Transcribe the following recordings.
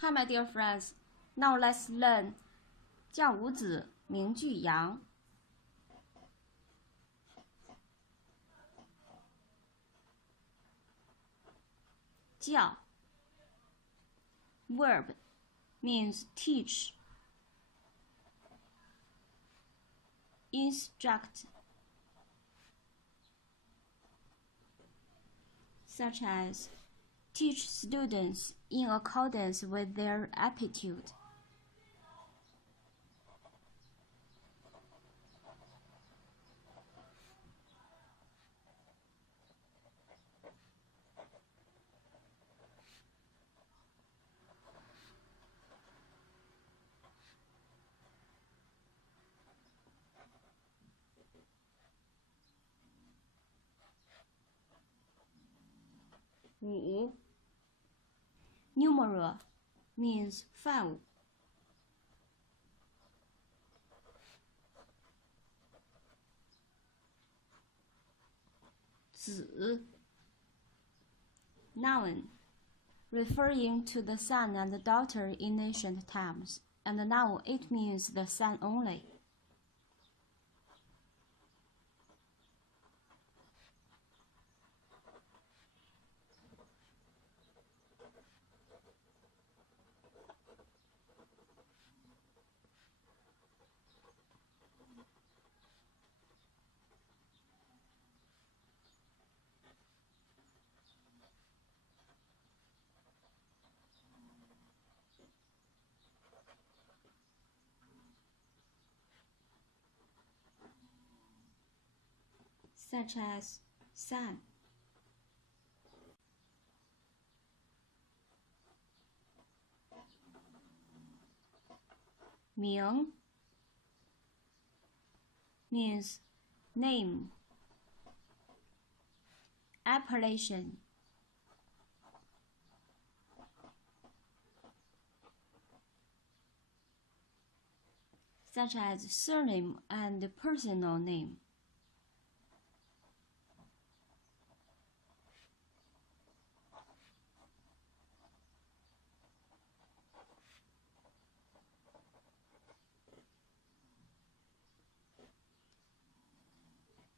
Hi, my dear friends. Now let's learn 教五子名俱扬。教 verb means teach, instruct, such as teach students in accordance with their aptitude. Numeral means 5. Zi, noun, referring to the son and the daughter in ancient times, and now it means the son only. Such as son. 名 means name, appellation, such as surname and personal name.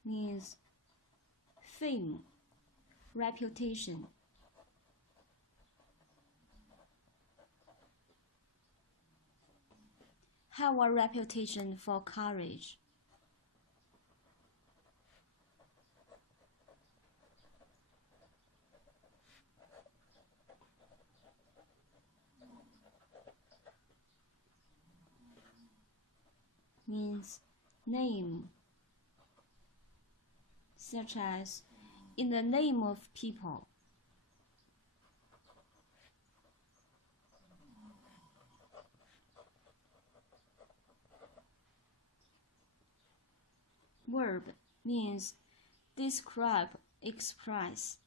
Means fame, reputation. Have a reputation for courage. Means name, such as in the name of people. Verb means describe, express.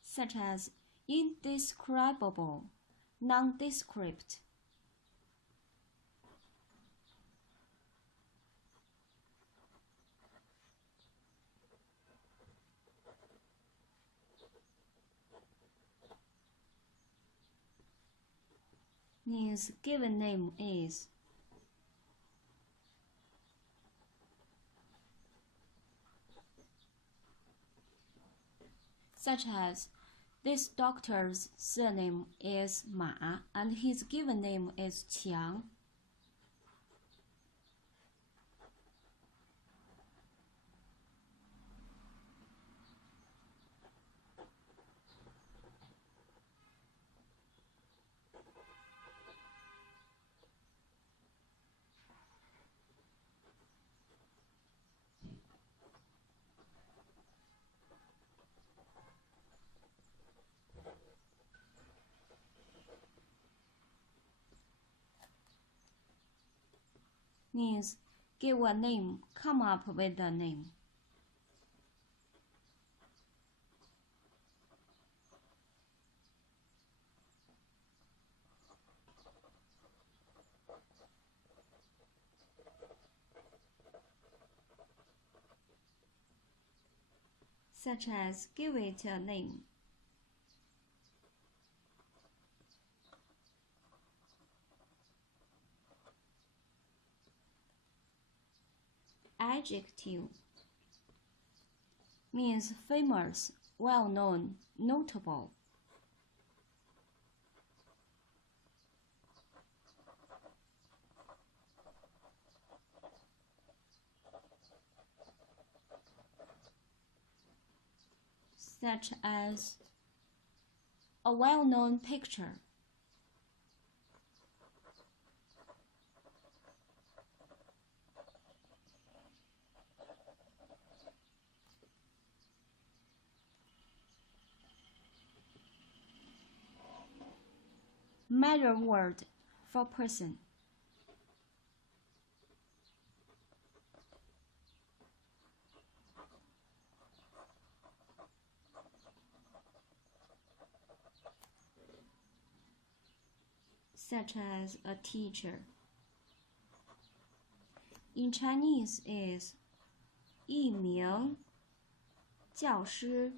Such as indescribable, nondescript. Means given name is. Such as this doctor's surname is Ma and his given name is Qiang. Means give a name, come up with a name. such as give it a name. Adjective means famous, well-known, notable. Such as a well-known picture. Measure word for person. Such as a teacher. In Chinese is 一名教师.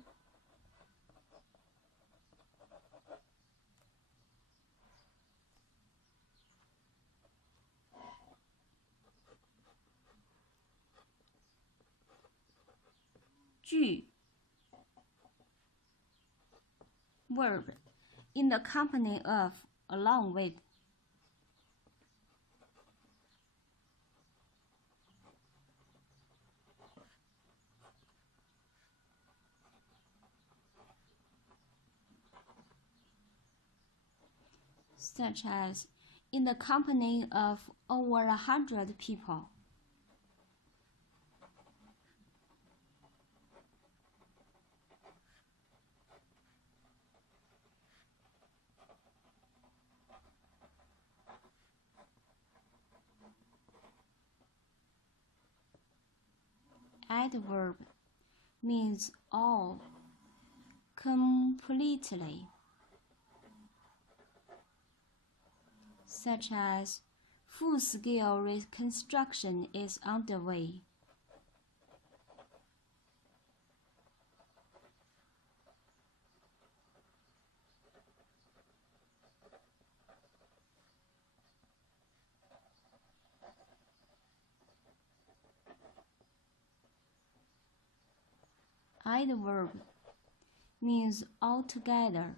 Verb in the company of, along with. Such as in the company of over 100 people. Adverb means all, completely. Such as full-scale reconstruction is underway. Adverb means altogether.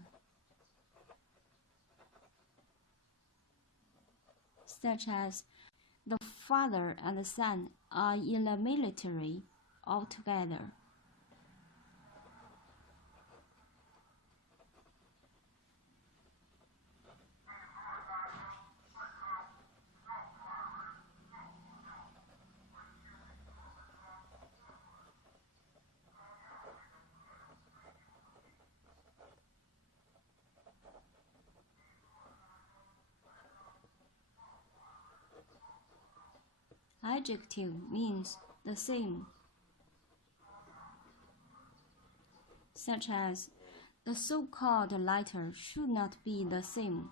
Such as the father and the son are in the military altogether. Adjective means the same. Such as the so-called letter should not be the same.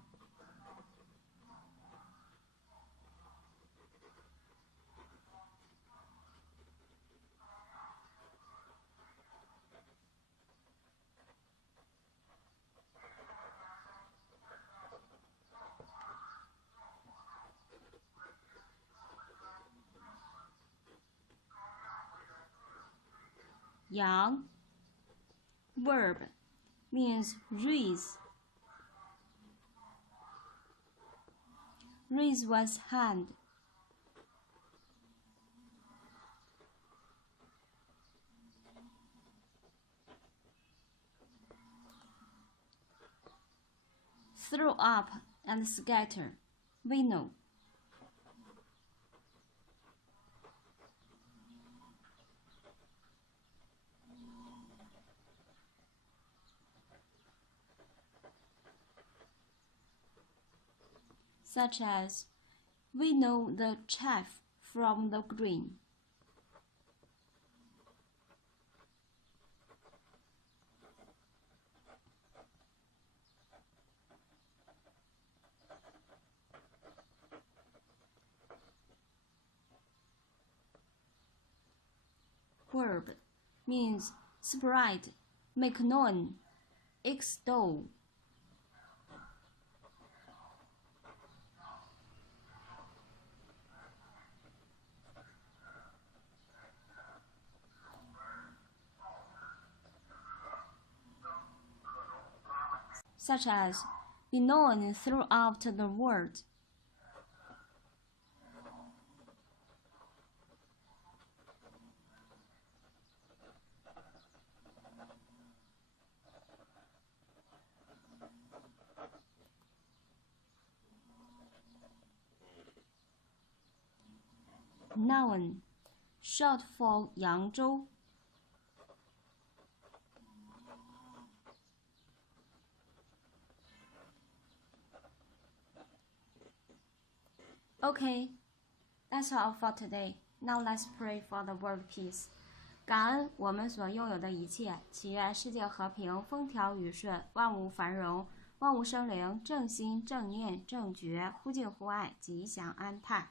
Yang. Verb means raise. Raise one's hand. Throw up and scatter. We know. Such as, we know the chaff from the grain. Verb means spread, make known, extol. Such as, be known throughout the world. Noun, short for 扬州。Okay, that's all for today. Now let's pray for the world peace. 感恩我们所拥有的一切，祈愿世界和平，风调雨顺，万物繁荣，万物生灵，正心正念正觉，忽敬忽爱，吉祥安泰。